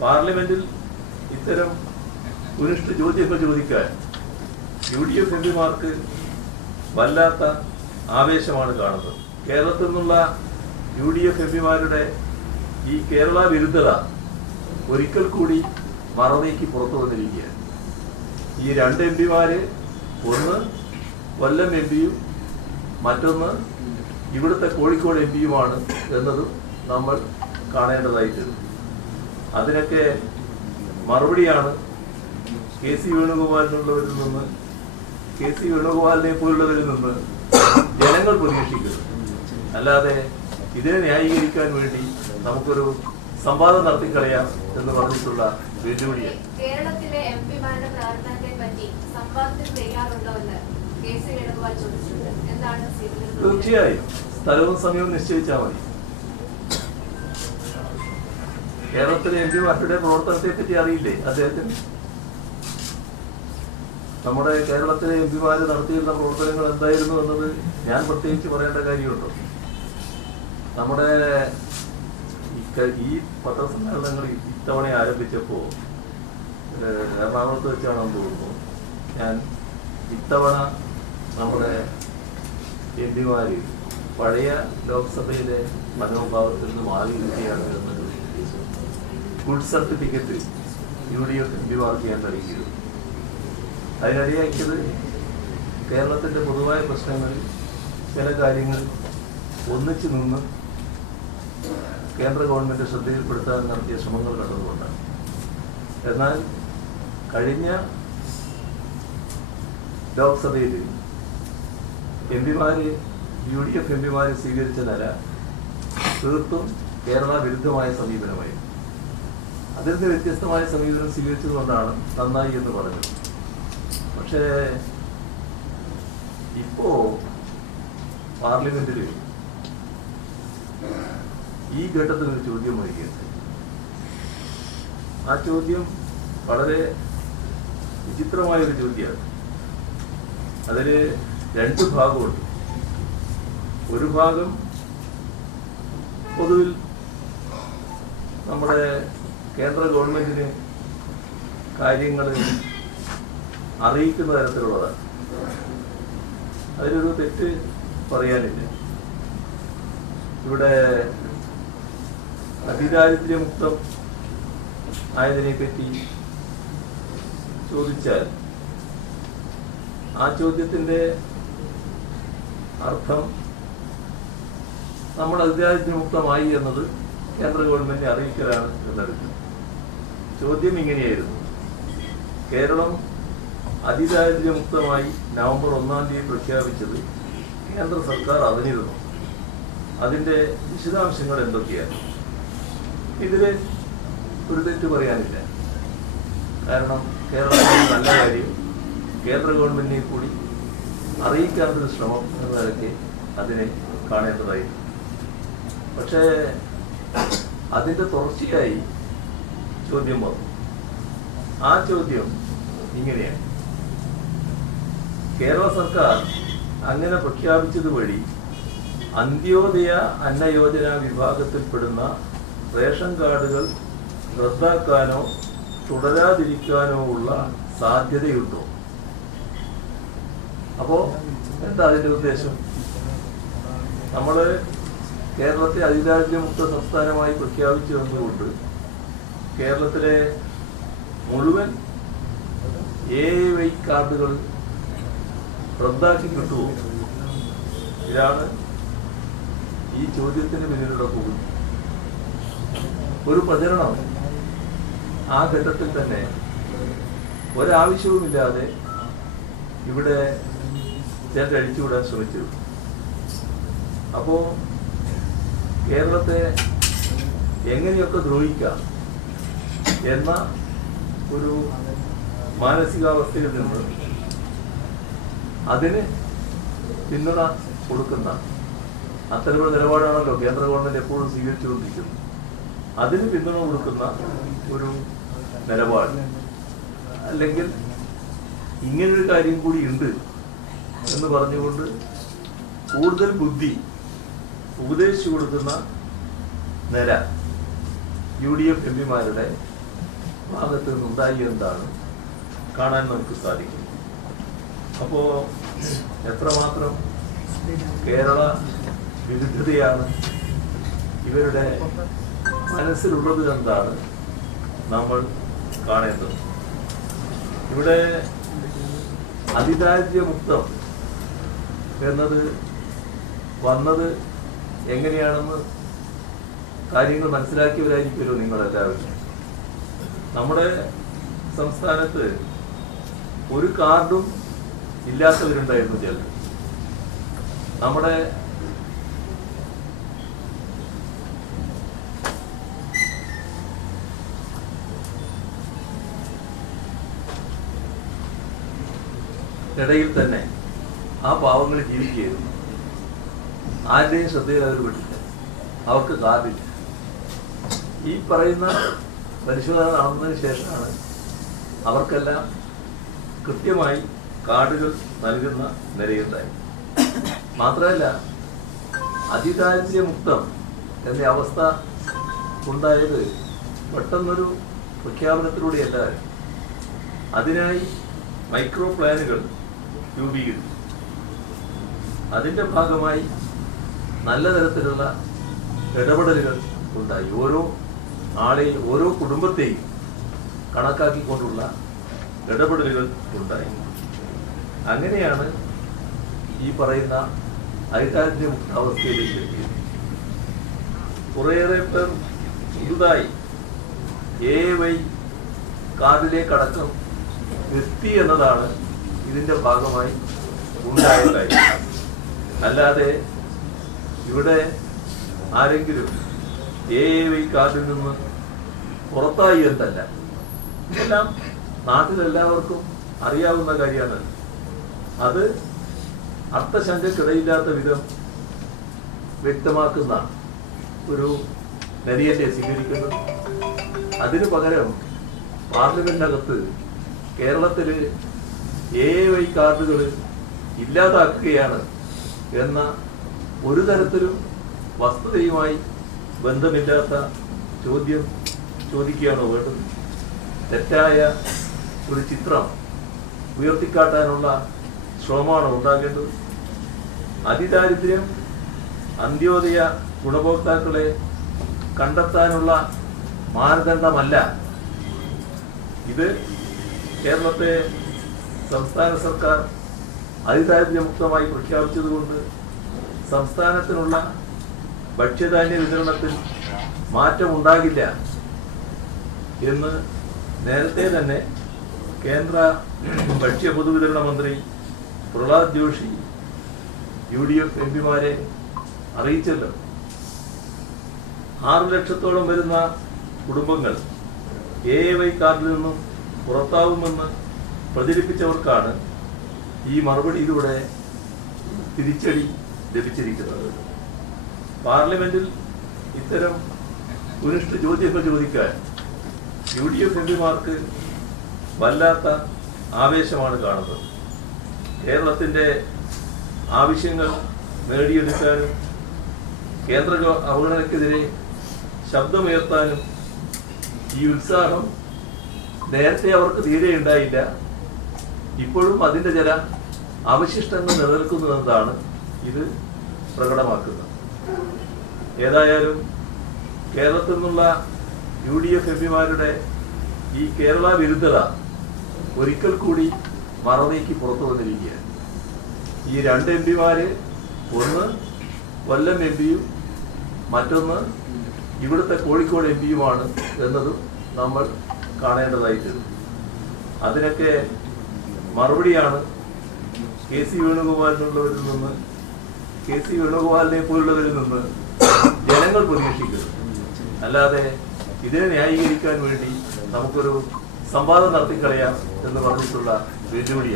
പാർലമെന്റിൽ ഇത്തരം കുനിഷ്ഠ ചോദ്യങ്ങൾ ചോദിക്കാൻ UDF എംപിമാർക്ക് വല്ലാത്ത ആവേശമാണ് കാണുന്നത്. കേരളത്തിൽ നിന്നുള്ള UDF എംപിമാരുടെ ഈ കേരള വിരുദ്ധത ഒരിക്കൽ കൂടി മറനീക്കി പുറത്തു വന്നിരിക്കുകയാണ്. ഈ രണ്ട് എംപിമാര്, ഒന്ന് കൊല്ലം എംപിയും മറ്റൊന്ന് ഇവിടുത്തെ കോഴിക്കോട് എംപിയുമാണ് എന്നതും നമ്മൾ കാണേണ്ടതായിട്ടുണ്ട്. അതിനൊക്കെ മറുപടിയാണ് KC വേണുഗോപാലിനുള്ളവരിൽ നിന്ന്, KC വേണുഗോപാലിനെ പോലുള്ളവരിൽ നിന്ന് ജനങ്ങൾ പ്രതീക്ഷിക്കുന്നത്. അല്ലാതെ ഇതിനെ ന്യായീകരിക്കാൻ വേണ്ടി നമുക്കൊരു സംവാദം നടത്തിക്കളയാം എന്ന് പറഞ്ഞിട്ടുള്ള വെല്ലുവിളിയാണ്. കേരളത്തിലെ എംപിമാരുടെ പ്രവർത്തനത്തെ പറ്റി സംവാദത്തിൽ തയ്യാറുണ്ടോ എന്ന് KC വേണുഗോപാൽ ചോദിച്ചിട്ടുണ്ട്. എന്താണ്? തീർച്ചയായും സ്ഥലവും സമയവും നിശ്ചയിച്ചാൽ മതി. കേരളത്തിലെ എംപിമാരുടെ പ്രവർത്തനത്തെ പറ്റി അറിയില്ലേ അദ്ദേഹത്തിന്? നമ്മുടെ കേരളത്തിലെ എംപിമാര് നടത്തിയിരുന്ന പ്രവർത്തനങ്ങൾ എന്തായിരുന്നു എന്നത് ഞാൻ പ്രത്യേകിച്ച് പറയേണ്ട കാര്യമുണ്ടോ? നമ്മുടെ ഈ പത്രസമ്മേളനങ്ങൾ ഇത്തവണ ആരംഭിച്ചപ്പോൾ എറണാകുളത്ത് വെച്ചാണെന്ന് തോന്നുന്നു, ഞാൻ ഇത്തവണ നമ്മുടെ എംപിമാര് പഴയ ലോക്സഭയിലെ മനോഭാവത്തിൽ നിന്ന് മാറിയിരിക്കുകയാണ് എന്നൊരു ഗുഡ് സർട്ടിഫിക്കറ്റ് UDF എംപിമാർക്ക് ഞാൻ നൽകിയിരുന്നു. അതിനിടയാക്കിയത് കേരളത്തിൻ്റെ പൊതുവായ പ്രശ്നങ്ങളിൽ ചില കാര്യങ്ങൾ ഒന്നിച്ചു നിന്ന് കേന്ദ്ര ഗവൺമെന്റ് ശ്രദ്ധയിൽപ്പെടുത്താൻ നടത്തിയ ശ്രമങ്ങൾ കണ്ടതുകൊണ്ടാണ്. എന്നാൽ കഴിഞ്ഞ ലോക്സഭയിൽ എംപിമാര്, UDF എംപിമാര് സ്വീകരിച്ച നില തീർത്തും കേരള വിരുദ്ധമായ സമീപനമായിരുന്നു. അതിൽ നിന്ന് വ്യത്യസ്തമായ സമീപനം സ്വീകരിച്ചതുകൊണ്ടാണ് നന്നായി എന്ന് പറഞ്ഞത്. പക്ഷേ ഇപ്പോ പാർലമെന്റിൽ ഈ ഘട്ടത്തിൽ ഒരു ചോദ്യം വരികയുണ്ട്. ആ ചോദ്യം വളരെ വിചിത്രമായൊരു ചോദ്യമാണ്. അതിൽ രണ്ട് ഭാഗമുണ്ട്. ഒരു ഭാഗം പൊതുവിൽ നമ്മുടെ കേന്ദ്ര ഗവൺമെന്റിന് കാര്യങ്ങൾ അറിയിക്കുന്ന തരത്തിലുള്ളതാണ്. അതിലൊരു തെറ്റ് പറയാനില്ല. ഇവിടെ അതിദാരിദ്ര്യമുക്തം ആയതിനെ പറ്റി ചോദിച്ചാൽ ആ ചോദ്യത്തിന്റെ അർത്ഥം നമ്മൾ അതിദാരിദ്ര്യമുക്തമായി എന്നത് കേന്ദ്ര ഗവൺമെന്റിനെ അറിയിക്കലാണ് എന്നറിയിച്ചു. ചോദ്യം ഇങ്ങനെയായിരുന്നു: കേരളം അതിദാരിദ്ര്യമുക്തമായി നവംബർ 1-ാം തീയതി പ്രഖ്യാപിച്ചത് കേന്ദ്ര സർക്കാർ അറിഞ്ഞിരുന്നു. അതിന്റെ വിശദാംശങ്ങൾ എന്തൊക്കെയാണ്? ഇതില് ഒരു തെറ്റ് പറയാനില്ല. കാരണം കേരളത്തിലെ നല്ല കാര്യം കേന്ദ്ര ഗവൺമെന്റിനെ കൂടി അറിയിക്കാനൊരു ശ്രമം എന്ന നിലയ്ക്ക് അതിനെ കാണേണ്ടതായി. പക്ഷേ അതിന്റെ തുടർച്ചയായി ചോദ്യം വന്നു. ആ ചോദ്യം ഇങ്ങനെയാണ്: കേരള സർക്കാർ അങ്ങനെ പ്രഖ്യാപിച്ചത് വഴി അന്ത്യോദയ അന്നയോജന വിഭാഗത്തിൽപ്പെടുന്ന റേഷൻ കാർഡുകൾ റദ്ദാക്കാനോ തുടരാതിരിക്കാനോ ഉള്ള സാധ്യതയുണ്ടോ? അപ്പോ എന്താ അതിന്റെ ഉദ്ദേശം? നമ്മള് കേരളത്തെ അതിദാരിദ്ര്യമുക്ത സംസ്ഥാനമായി പ്രഖ്യാപിച്ചു വന്നുകൊണ്ട് കേരളത്തിലെ മുഴുവൻ AAY കാർഡുകൾ റദ്ദാക്കി കിട്ടുമോ? ഇതാണ് ഈ ചോദ്യത്തിന് പിന്നിലുള്ള പോകുന്നത്. ഒരു പ്രചരണം ആ ഘട്ടത്തിൽ തന്നെ ഒരാവശ്യവുമില്ലാതെ ഇവിടെ ചേട്ടടിച്ചുവിടാൻ ശ്രമിച്ചു. അപ്പോ കേരളത്തെ എങ്ങനെയൊക്കെ ദ്രോഹിക്കാം എന്ന ഒരു മാനസികാവസ്ഥയിൽ നിന്ന് അതിന് പിന്തുണ കൊടുക്കുന്ന അത്തരമൊരു നിലപാടാണല്ലോ കേന്ദ്ര ഗവൺമെന്റ് എപ്പോഴും സ്വീകരിച്ചുകൊണ്ടിരിക്കുന്നത്. അതിന് പിന്തുണ കൊടുക്കുന്ന ഒരു നിലപാട്, അല്ലെങ്കിൽ ഇങ്ങനൊരു കാര്യം കൂടി ഉണ്ട് എന്ന് പറഞ്ഞുകൊണ്ട് കൂടുതൽ ബുദ്ധി ഉപദേശിച്ചു കൊടുക്കുന്ന നില UDF എംപിമാരുടെ ഭാഗത്ത് നിന്നുണ്ടായി എന്നതാണ് കാണാൻ നമുക്ക് സാധിക്കും. അപ്പോ എത്രമാത്രം കേരള വിരുദ്ധതയാണ് ഇവരുടെ മനസ്സിലുള്ളത് എന്നാണ് നമ്മൾ കാണേണ്ടത്. ഇവിടെ അതിദാരിദ്ര്യമുക്തം എന്നത് വന്നത് എങ്ങനെയാണെന്ന് കാര്യങ്ങൾ മനസ്സിലാക്കിയവരായിരിക്കുമല്ലോ നിങ്ങളെല്ലാവരും. നമ്മുടെ സംസ്ഥാനത്ത് ഒരു കാർഡും ഇല്ലാത്തവരുണ്ടായിരുന്നു ചിലർ. നമ്മുടെ ഇടയിൽ തന്നെ ആ പാവങ്ങൾ ജീവിക്കുകയായിരുന്നു. ആരുടെയും ശ്രദ്ധയിൽ അവർ വിട്ടില്ല. അവർക്ക് കാർഡില്ല. ഈ പറയുന്ന പരിശോധന നടന്നതിന് ശേഷമാണ് അവർക്കെല്ലാം കൃത്യമായി കാർഡുകൾ നൽകുന്ന നിലയുണ്ടായി. മാത്രമല്ല, അതിദാരിദ്ര്യമുക്തം എന്ന അവസ്ഥ ഉണ്ടായത് പെട്ടെന്നൊരു പ്രഖ്യാപനത്തിലൂടെയല്ല. അതിനായി മൈക്രോ പ്ലാനുകൾ രൂപീകരിച്ചു. അതിൻ്റെ ഭാഗമായി നല്ല തരത്തിലുള്ള ഇടപെടലുകൾ ഉണ്ടായി. ഓരോ ആളെയും ഓരോ കുടുംബത്തെയും കണക്കാക്കിക്കൊണ്ടുള്ള ഇടപെടലുകൾ ഉണ്ടായി. അങ്ങനെയാണ് ഈ പറയുന്ന അതിദാരിദ്ര്യമുക്ത അവസ്ഥയിലേക്ക് എത്തിയത്. കുറേയേറെ പേർ പുതുതായി AY കാർഡിലേക്കടക്കം എത്തി എന്നതാണ് ഇതിൻ്റെ ഭാഗമായി ഉണ്ടായ കാര്യം. അല്ലാതെ ഇവിടെ ആരെങ്കിലും AY കാർഡിൽ നിന്ന് പുറത്തായി എന്നല്ല. ഇതെല്ലാം നാട്ടിലെല്ലാവർക്കും അറിയാവുന്ന കാര്യമാണ്. അത് അർത്ഥശങ്കക്കിടയില്ലാത്ത വിധം വ്യക്തമാക്കുന്ന ഒരു നിലയല്ലേ സ്വീകരിക്കുന്നത്. അതിനു പകരം പാർലമെന്റിനകത്ത് കേരളത്തിൽ AY കാർഡുകൾ ഇല്ലാതാക്കുകയാണ് എന്ന ഒരു തരത്തിലും വസ്തുതയുമായി ബന്ധമില്ലാത്ത ചോദ്യം ചോദിക്കുകയാണോ വേണ്ടത്? തെറ്റായ ഒരു ചിത്രം ഉയർത്തിക്കാട്ടാനുള്ള ശ്രമമാണ് ഉണ്ടാകേണ്ടത്. അതിദാരിദ്ര്യം അന്ത്യോദയ ഗുണഭോക്താക്കളെ കണ്ടെത്താനുള്ള മാനദണ്ഡമല്ല. ഇത് കേരളത്തെ സംസ്ഥാന സർക്കാർ അതിദാരിദ്ര്യമുക്തമായി പ്രഖ്യാപിച്ചതുകൊണ്ട് സംസ്ഥാനത്തിനുള്ള ഭക്ഷ്യധാന്യ വിതരണത്തിൽ മാറ്റമുണ്ടാകില്ല എന്ന് നേരത്തെ തന്നെ കേന്ദ്ര ഭക്ഷ്യ പൊതുവിതരണ മന്ത്രി പ്രഹ്ലാദ് ജോഷി UDF MP-മാരെ അറിയിച്ചല്ലോ. 6 ലക്ഷത്തോളം വരുന്ന കുടുംബങ്ങൾ AY കാർഡിൽ നിന്നും പുറത്താവുമെന്ന് പ്രചരിപ്പിച്ചവർക്കാണ് ഈ മറുപടിയിലൂടെ തിരിച്ചടി ലഭിച്ചിരിക്കുന്നത്. പാർലമെന്റിൽ ഇത്തരം കുനിഷ്ഠ ചോദ്യങ്ങൾ ചോദിക്കാൻ UDF MP-മാർക്ക് വല്ലാത്ത ആവേശമാണ് കാണുന്നത്. കേരളത്തിൻ്റെ ആവശ്യങ്ങൾ നേടിയെടുക്കാനും കേന്ദ്ര അവഗണനയ്ക്കെതിരെ ശബ്ദമുയർത്താനും ഈ ഉത്സാഹം നേരത്തെ അവർക്ക് തീരെ ഉണ്ടായില്ല. ഇപ്പോഴും അതിൻ്റെ ചില അവശിഷ്ടങ്ങൾ നിലനിൽക്കുന്നുവെന്നതാണ് ഇത് പ്രകടമാക്കുന്നത്. ഏതായാലും കേരളത്തിൽ നിന്നുള്ള UDF MP-മാരുടെ ഈ കേരള വിരുദ്ധത ഒരിക്കൽ കൂടി മറനീക്കി പുറത്തു വന്നിരിക്കുകയാണ്. ഈ 2 MP-മാര്, ഒന്ന് കൊല്ലം MP-യും മറ്റൊന്ന് ഇവിടുത്തെ കോഴിക്കോട് MP-യുമാണ് എന്നതും നമ്മൾ കാണേണ്ടതായിട്ടുണ്ട്. അതിനൊക്കെ മറുപടിയാണ് KC വേണുഗോപാലിനുള്ളവരിൽ നിന്ന്, KC വേണുഗോപാലിനെ പോലുള്ളവരിൽ നിന്ന് ജനങ്ങൾ പ്രതീക്ഷിക്കുന്നത്. അല്ലാതെ ഇതിനെ ന്യായീകരിക്കാൻ വേണ്ടി നമുക്കൊരു സംവാദം നടത്തിക്കളയാം എന്ന് പറഞ്ഞിട്ടുള്ള വെല്ലുവിളിയെ